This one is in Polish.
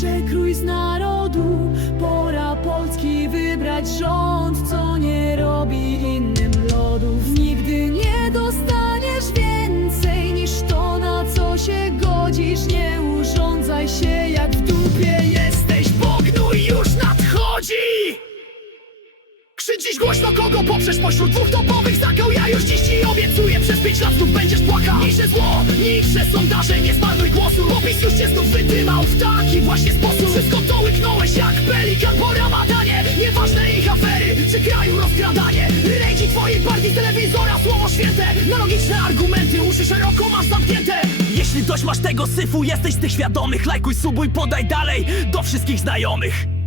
przekrój z narodu. Pora Polski wybrać rząd, co nie robi innym lodów. Nigdy nie dostaniesz więcej niż to, na co się godzisz. Nie urządzaj się jak w dupie jesteś, bo gnój już nadchodzi! Krzycz głośno kogo poprzesz pośród dwóch topowych zakał Ja już dziś ci obiecuję, przez pięć lat znów będziesz płakał Niższe zło, niższe sondaże, nie zmarnuj głosu Popis już cię znów w taki właśnie sposób. Wszystko to łyknąłeś jak pelikan po ramadanie Nieważne ich afery, czy kraju rozkradanie Rejki twojej partii, telewizora, słowo święte. Na logiczne argumenty, uszy szeroko masz zamknięte. Jeśli dość masz tego syfu, jesteś z tych świadomych. Lajkuj, subuj, podaj dalej do wszystkich znajomych